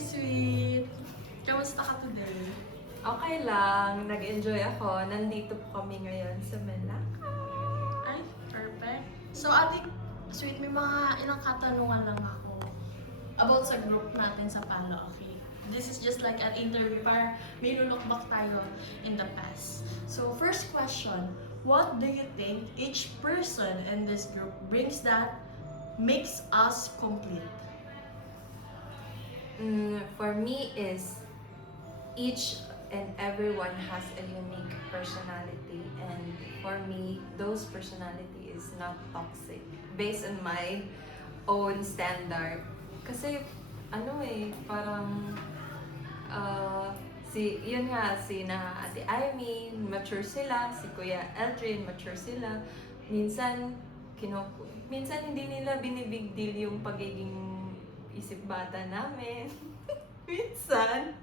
sweet! Kamusta ka today? Okay lang, nag-enjoy ako. Nandito po kami ngayon sa Malacca. Ay, perfect. So, Ate Sweet, may mga ilang katanungan lang ako about sa group natin sa Palo, okay? This is just like an interview para may look back tayo in the past. So, first question, what do you think each person in this group brings that makes us complete? For me is each and everyone has a unique personality, and for me those personality is not toxic based on my own standard. Kasi parang yun nga, si na Ate Amy, mature sila, si Kuya Eldrin, mature sila. Minsan, minsan hindi nila binibig deal yung pagiging isip bata namin. Minsan.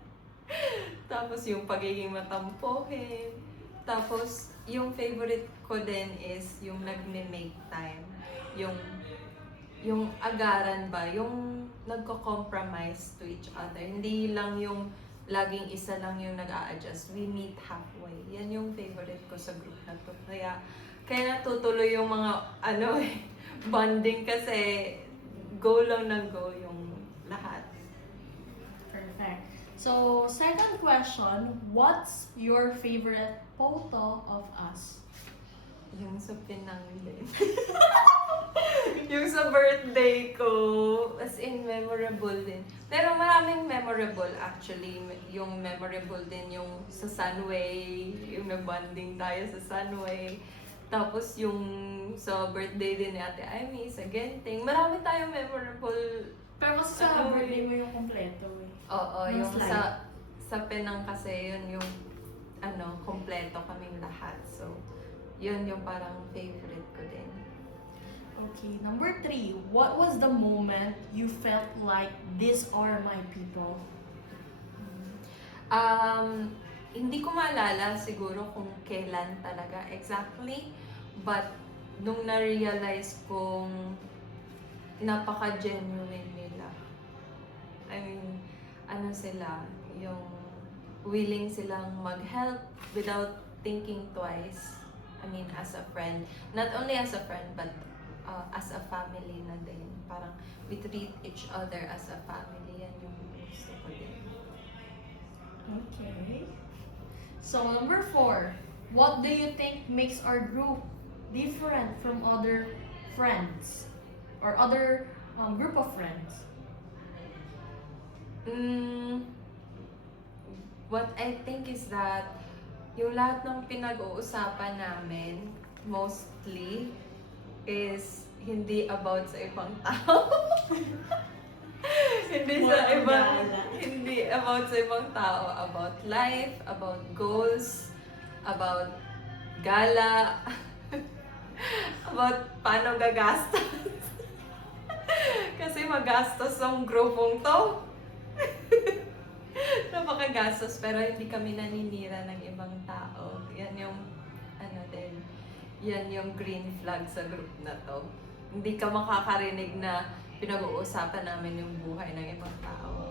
Tapos yung pagiging matampohin. Tapos, yung favorite ko din is yung nagme-make time. Yung agaran ba, yung nagko-compromise to each other. Hindi lang yung laging isa lang yung nag-a-adjust. We meet halfway. Yan yung favorite ko sa group na to. Kaya natutuloy yung mga bonding kasi go lang ng go yung lahat. Perfect. So, second question, what's your favorite photo of us? Yung sa Penang din. Yung sa birthday ko, as in memorable din. Pero maraming memorable actually. Yung memorable din yung sa Sunway, yung nag-bonding tayo sa Sunway. Tapos yung sa birthday din ni Ate Amy, sa Genting. Marami tayong memorable. Pero kasi sa birthday mo yung kompleto eh. Oo, Yung yung slide. sa Penang kasi yun yung kompleto kaming lahat. So, yun yung parang favorite ko din. Okay, number 3. What was the moment you felt like these are my people? Hindi ko maalala siguro kung kailan talaga exactly, but nung na-realize kong napaka-genuine nila. I mean, sila, yung willing silang mag-help without thinking twice. I mean, as a friend. Not only as a friend, but as a family na din. Parang we treat each other as a family. Yan yung gusto ko din. Okay. So, number 4. What do you think makes our group different from other friends? Or other group of friends? What I think is that yung lahat ng pinag-uusapan namin, mostly, is hindi about sa ibang tao. Hindi about sa ibang tao. About life, about goals, about gala, about paano gagastos. Kasi magastos ang grupong to. Napakagastos, pero hindi kami naninira ng ibang tao. Yan yung, yan yung green flag sa group na to. Hindi ka makakarinig na pinag-uusapan namin yung buhay ng ibang tao.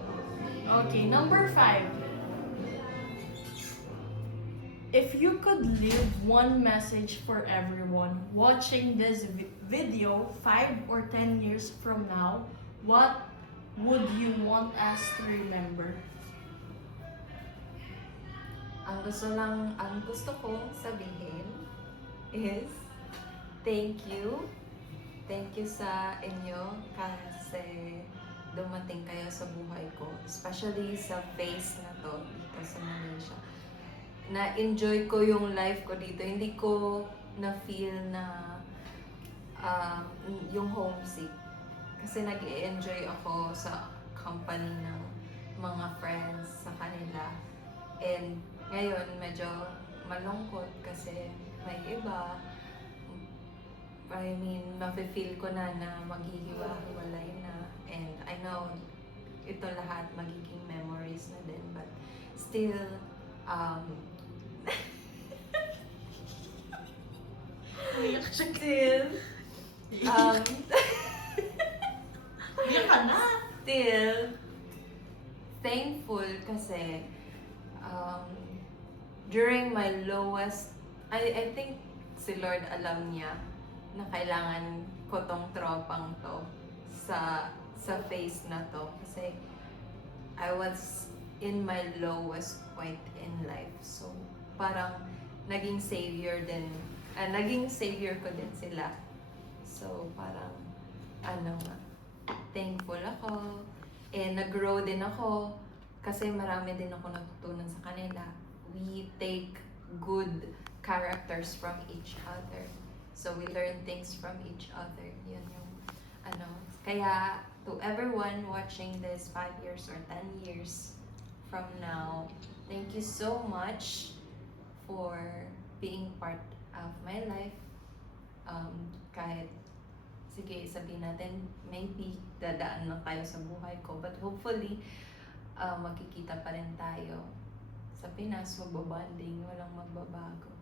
Okay, number 5. If you could leave one message for everyone watching this video 5 or 10 years from now, what would you want us to remember? Ang gusto kong sabihin is thank you. Thank you sa inyo kasi dumating kayo sa buhay ko. Especially sa phase na to dito sa Malaysia. Na-enjoy ko yung life ko dito. Hindi ko na-feel na yung homesick. Kasi nag-i-enjoy ako sa company ng mga friends sa kanila. And ngayon, medyo malungkot kasi may iba. I mean, mafe-feel ko na maghihiwa-hiwalay na. And I know, ito lahat magiging memories na din. But still, still, Iyak ka na! still, thankful kasi um, during my lowest, I think si Lord alam niya na kailangan ko tong tropang to sa phase na to. Kasi I was in my lowest point in life. So, parang naging savior ko din sila. So, parang, thankful ako. And nag-grow din ako kasi marami din ako natutunan sa kanila. We take good characters from each other. So, we learn things from each other. Yun yung, Kaya, to everyone watching this 5 years or 10 years from now, thank you so much for being part of my life. Kahit, sige, sabihin natin, maybe dadaan lang tayo sa buhay ko, but hopefully, magkikita pa rin tayo sa Pinas, magbabanding, walang magbabago.